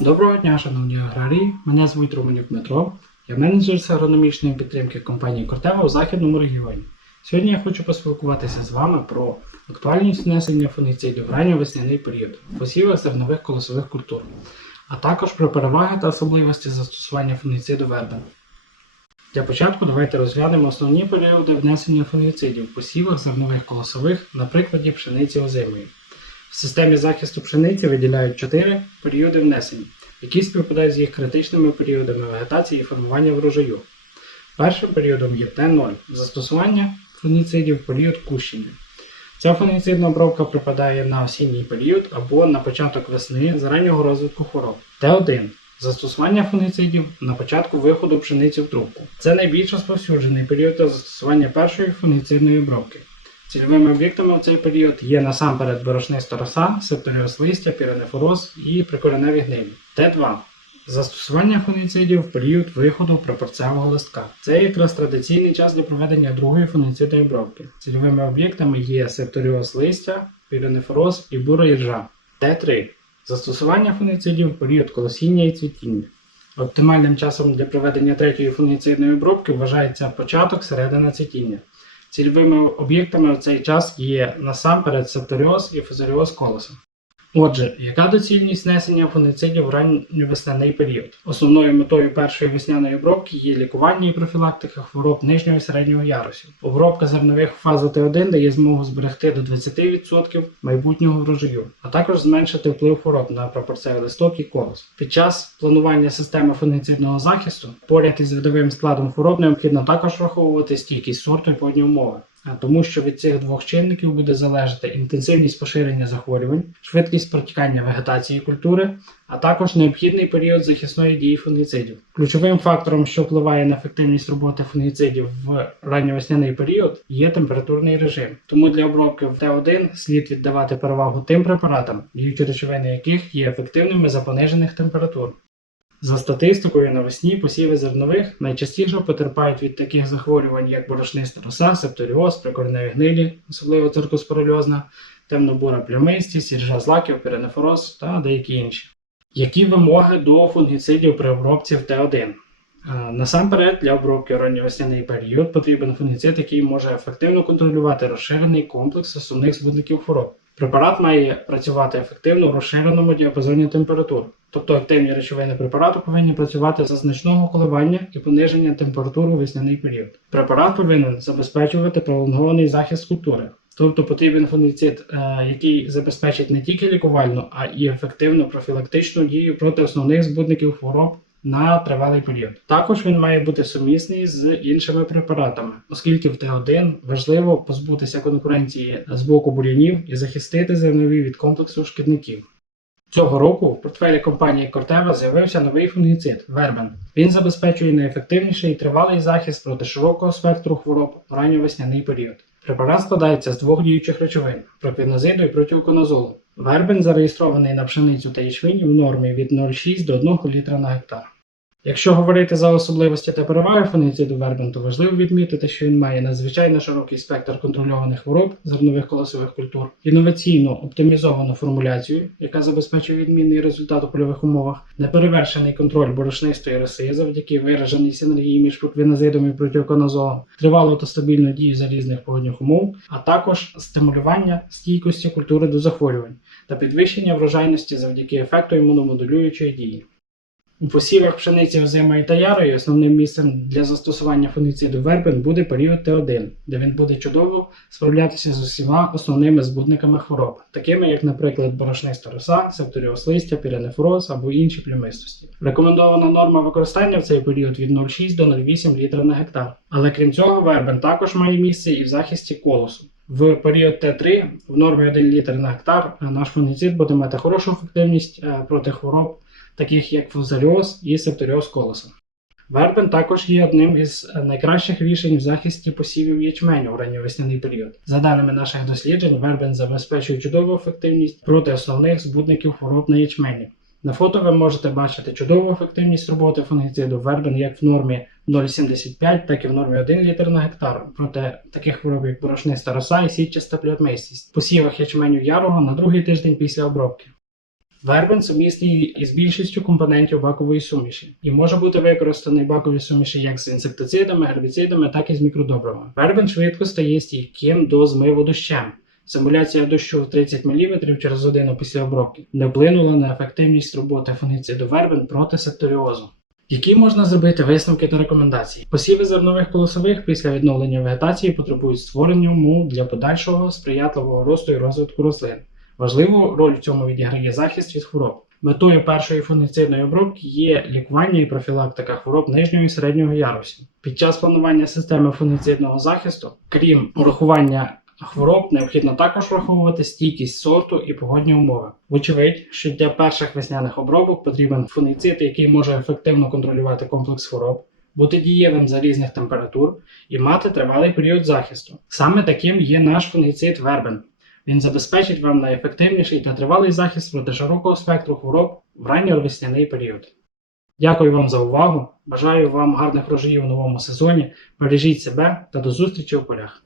Доброго дня, шановні аграрії. Мене звуть Романюк Дмитро. Я менеджер з агрономічної підтримки компанії Кортева у західному регіоні. Сьогодні я хочу поспілкуватися з вами про актуальність внесення фунгіцидів в ранньовесняний період в посівах зернових колосових культур, а також про переваги та особливості застосування фунгіциду вербен. Для початку давайте розглянемо основні періоди внесення фунгіцидів в посівах зернових колосових на прикладі пшениці озимої. В системі захисту пшениці виділяють чотири періоди внесення, які співпадають з їх критичними періодами вегетації і формування врожаю. Першим періодом є Т0 застосування фунгіцидів в період кущення. Ця фунгіцидна обробка припадає на осінній період або на початок весни з раннього розвитку хвороб. Т1 застосування фунгіцидів на початку виходу пшениці в трубку. Це найбільш розповсюджений період застосування першої фунгіцидної обробки. Цільовими об'єктами у цей період є насамперед борошниста роса, септоріоз листя, піренефороз і прикореневі гнилі. Т2. Застосування фунгіцидів в період виходу прапорцевого листка. Це якраз традиційний час для проведення другої фунгіцидної обробки. Цільовими об'єктами є септоріоз листя, піренефороз і бура іржа. Т3. Застосування фунгіцидів в період колосіння і цвітіння. Оптимальним часом для проведення третьої фунгіцидної обробки вважається початок середина цвітіння. Цільовими об'єктами в цей час є насамперед септоріоз і фузаріоз колоса. Отже, яка доцільність внесення фунгіцидів в ранньовесняний період? Основною метою першої весняної обробки є лікування і профілактика хвороб нижнього і середнього ярусів. Обробка зернових фази Т1 дає змогу зберегти до 20% майбутнього врожаю, а також зменшити вплив хвороб на пропорцевий листок і колос. Під час планування системи фунгіцидного захисту поряд із видовим складом хвороб необхідно також враховувати стійкість сорту і погодні умови. Тому, що від цих двох чинників буде залежати інтенсивність поширення захворювань, швидкість протікання вегетації культури, а також необхідний період захисної дії фунгіцидів. Ключовим фактором, що впливає на ефективність роботи фунгіцидів в ранньовесняний період, є температурний режим. Тому для обробки в Т1 слід віддавати перевагу тим препаратам, діючі речовини яких є ефективними за понижених температур. За статистикою, навесні посіви зернових найчастіше потерпають від таких захворювань, як борошниста роса, септоріоз, прикореневі гнилі, особливо циркоспорольозна, темнобура плямистість, сіржа злаків, піренефороз та деякі інші. Які вимоги до фунгіцидів при обробці в Т1? Е, Насамперед, для обробки ранньовесняний період потрібен фунгіцид, який може ефективно контролювати розширений комплекс основних збудників хвороб. Препарат має працювати ефективно в розширеному діапазоні температур, тобто активні речовини препарату повинні працювати за значного коливання і пониження температур у весняний період. Препарат повинен забезпечувати пролонгований захист культури, тобто потрібен фунгіцид, е, який забезпечить не тільки лікувальну, а і ефективну профілактичну дію проти основних збудників хвороб на тривалий період. Також він має бути сумісний з іншими препаратами, оскільки в Т1 важливо позбутися конкуренції з боку бур'янів і захистити зернові від комплексу шкідників. Цього року в портфелі компанії Кортева з'явився новий фунгіцид Вербен. Він забезпечує найефективніший і тривалий захист проти широкого спектру хвороб в ранньовесняний період. Препарат складається з двох діючих речовин пропінозиду і протиоконазолу. Вербен зареєстрований на пшеницю та ячмінь в нормі від 0,6 до 1 літра на гектар. Якщо говорити за особливості та переваги фунгіциду вербен, то важливо відмітити, що він має надзвичайно широкий спектр контрольованих хвороб зернових колосових культур, інноваційно оптимізовану формуляцію, яка забезпечує відмінний результат у польових умовах, неперевершений контроль борошнистої роси завдяки вираженій синергії між проквінозидом і протиоконазолом, тривалу та стабільну дію за різних погодних умов, а також стимулювання стійкості культури до захворювань та підвищення врожайності завдяки ефекту імуномодулюючої дії. У посівах пшениці озимої та ярої основним місцем для застосування фунгіциду вербен буде період Т1, де він буде чудово справлятися з усіма основними збудниками хвороб, такими як, наприклад, борошниста роса, септоріоз листя, піренефроз або інші плямистості. Рекомендована норма використання в цей період від 0,6 до 0,8 літра на гектар. Але крім цього, вербен також має місце і в захисті колосу. В період Т3 в нормі 1 літр на гектар наш фунгіцид буде мати хорошу ефективність е, проти хвороб таких як фузаріоз і септоріоз колоса. Вербен також є одним із найкращих рішень в захисті посівів ячменю у ранньовесняний період. За даними наших досліджень, вербен забезпечує чудову ефективність проти основних збудників хвороб на ячмені. На фото ви можете бачити чудову ефективність роботи фунгіциду вербен як в нормі 0,75, так і в нормі 1 літр на гектар проти таких хвороб, як борошниста роса і сітчаста плямистість посівах ячменю ярого на другий тиждень після обробки. Вербен сумісний із більшістю компонентів бакової суміші і може бути використаний в баковій суміші як з інсектицидами, гербіцидами, так і з мікродобривами. Вербен швидко стає стійким до змиву дощем. Симуляція дощу в 30 мм через годину після обробки не вплинула на ефективність роботи фунгіциду вербен проти секторіозу. Які можна зробити висновки та рекомендації? Посіви зернових колосових після відновлення вегетації потребують створення умов для подальшого сприятливого росту і розвитку рослин. Важливу роль в цьому відіграє захист від хвороб. Метою першої фунгіцидної обробки є лікування і профілактика хвороб нижнього і середнього ярусів. Під час планування системи фунгіцидного захисту, крім урахування хвороб, необхідно також враховувати стійкість сорту і погодні умови. Вочевидь, що для перших весняних обробок потрібен фунгіцид, який може ефективно контролювати комплекс хвороб, бути дієвим за різних температур і мати тривалий період захисту. Саме таким є наш фунгіцид Вербен. Він забезпечить вам найефективніший та тривалий захист проти широкого спектру хвороб в ранньо-весняний період. Дякую вам за увагу. Бажаю вам гарних врожаїв у новому сезоні. Бережіть себе та до зустрічі у полях.